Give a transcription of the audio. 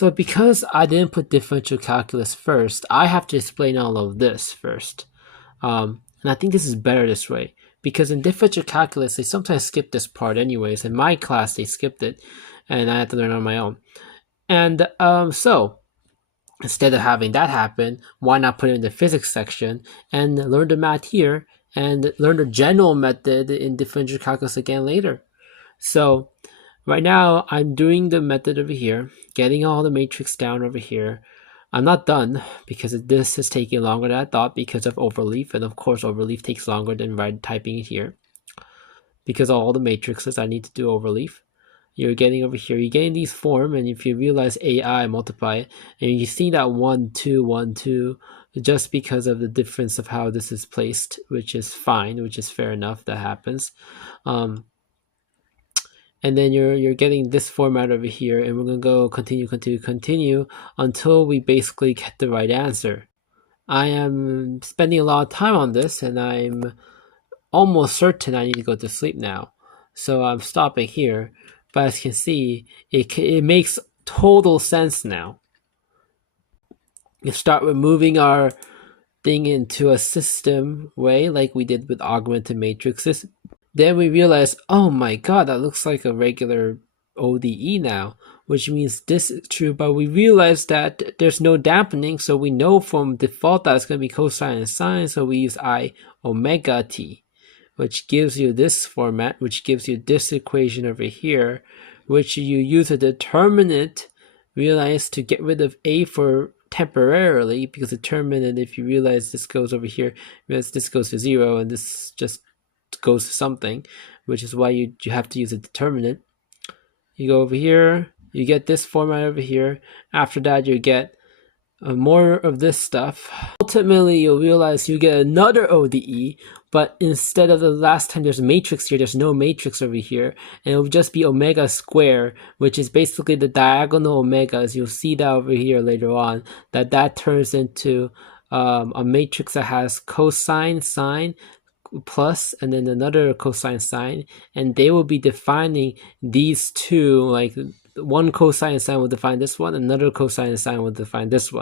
So because I didn't put differential calculus first, I have to explain all of this first. And I think this is better this way, because in differential calculus, they sometimes skip this part anyways. In my class, they skipped it, and I had to learn on my own. And so instead of having that happen, why not put it in the physics section and learn the math here and learn the general method in differential calculus again later? So right now, I'm doing the method over here, getting all the matrix down over here. I'm not done because this is taking longer than I thought because of overleaf, and of course overleaf takes longer than typing it here because all the matrices I need to do overleaf. You're getting over here, you're getting these form, and if you realize AI, multiply it, and you see that 1, 2, 1, 2, just because of the difference of how this is placed, which is fine, which is fair enough, that happens. And then you're getting this format over here, and we're gonna go continue until we basically get the right answer. I am spending a lot of time on this, and I'm almost certain I need to go to sleep now. So I'm stopping here, but as you can see, it makes total sense now. You start with moving our thing into a system way, like we did with augmented matrices. Then we realize, oh my god, that looks like a regular ODE now, which means this is true, but we realize that there's no dampening, so we know from default that it's going to be cosine and sine, so we use I omega t, which gives you this format, which gives you this equation over here, which you use a determinant, realize, to get rid of A for temporarily, because determinant, if you realize this goes over here, realize this goes to 0, and this just goes to something, which is why you have to use a determinant. You go over here, you get this format over here. After that, you get more of this stuff. Ultimately, you'll realize you get another ODE, but instead of the last time there's a matrix here, there's no matrix over here, and it'll just be omega square, which is basically the diagonal omegas. You'll see that over here later on, that turns into a matrix that has cosine, sine, plus, and then another cosine sine, and they will be defining these two, like one cosine sine will define this one, another cosine sine will define this one.